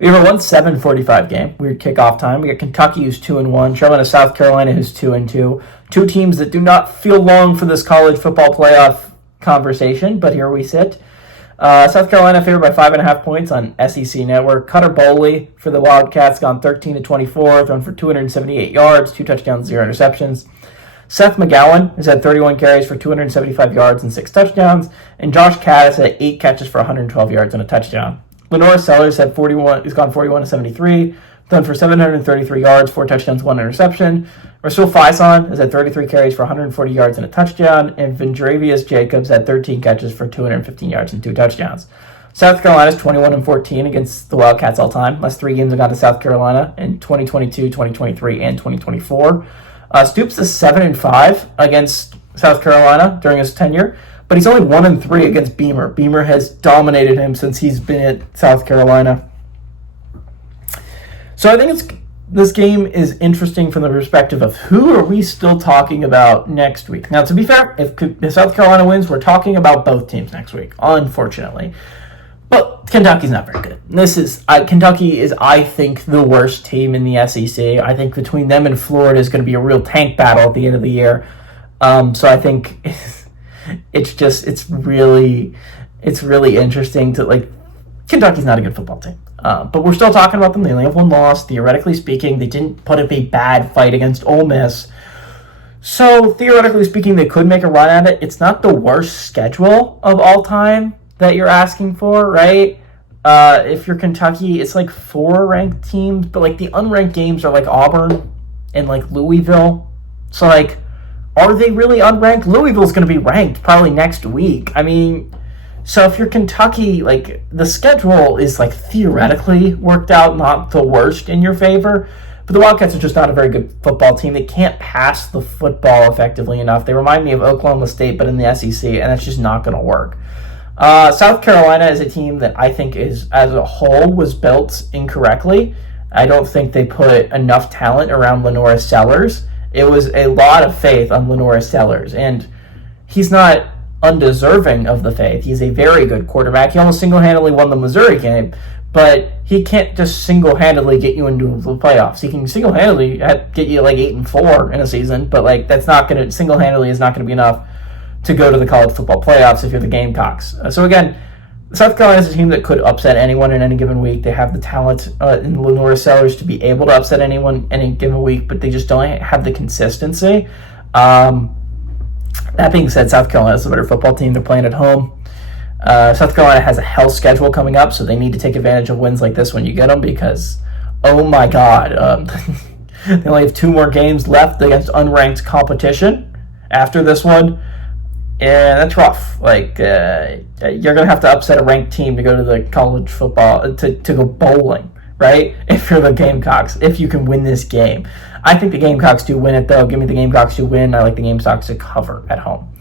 We have a 7:45 game. Weird kickoff time. We got Kentucky, who's 2-1, traveling to South Carolina, who's 2-2. Two teams that do not feel long for this college football playoff conversation, but here we sit. South Carolina favored by 5.5 points on SEC Network. Cutter Boley for the Wildcats gone 13-24, thrown for 278 yards, 2 touchdowns, 0 interceptions. Seth McGowan has had 31 carries for 275 yards and 6 touchdowns, and Josh Caddis had 8 catches for 112 yards and a touchdown. Lenora Sellers had 41. He's gone 41-73, thrown for 733 yards, 4 touchdowns, 1 interception. Rasul Faison has had 33 carries for 140 yards and a touchdown, and Vendravius Jacobs had 13 catches for 215 yards and 2 touchdowns. South Carolina's 21-14 against the Wildcats all time. Last 3 games have gone to South Carolina in 2022, 2023, and 2024. Stoops is 7-5 against South Carolina during his tenure, but he's only 1-3 against Beamer. Beamer has dominated him since he's been at South Carolina. So I think this game is interesting from the perspective of who are we still talking about next week. Now, to be fair, if South Carolina wins, we're talking about both teams next week, unfortunately. But Kentucky's not very good. Kentucky is, I think, the worst team in the SEC. I think between them and Florida is going to be a real tank battle at the end of the year. So I think it's really interesting to Kentucky's not a good football team. But we're still talking about them. They only have 1 loss. Theoretically speaking, they didn't put up a bad fight against Ole Miss. So, theoretically speaking, they could make a run at it. It's not the worst schedule of all time that you're asking for, right? If you're Kentucky, it's 4 ranked teams, but the unranked games are Auburn and Louisville. So, are they really unranked? Louisville's going to be ranked probably next week. I mean, so if you're Kentucky, the schedule is theoretically worked out not the worst in your favor, but the Wildcats are just not a very good football team. They can't pass the football effectively enough. They remind me of Oklahoma State, but in the SEC, and that's just not going to work. South Carolina is a team that I think is, as a whole, was built incorrectly. I don't think they put enough talent around Lenora Sellers. It was a lot of faith on Lenora Sellers, and he's not undeserving of the faith. He's a very good quarterback. He almost single-handedly won the Missouri game, but he can't just single-handedly get you into the playoffs. He can single-handedly get you 8-4 in a season, but that's not going to, single-handedly is not going to be enough to go to the college football playoffs if you're the Gamecocks. So again, South Carolina is a team that could upset anyone in any given week. They have the talent in Lenora Sellers to be able to upset anyone any given week, but they just don't have the consistency. That being said, South Carolina is a better football team. They're playing at home. South Carolina has a hell schedule coming up, so they need to take advantage of wins like this when you get them because, oh my God, they only have 2 more games left against unranked competition after this one. And that's rough. You're going to have to upset a ranked team to go to the college football, to go bowling, right? If you're the Gamecocks, if you can win this game. I think the Gamecocks do win it, though. Give me the Gamecocks to win. I like the Gamecocks to cover at home.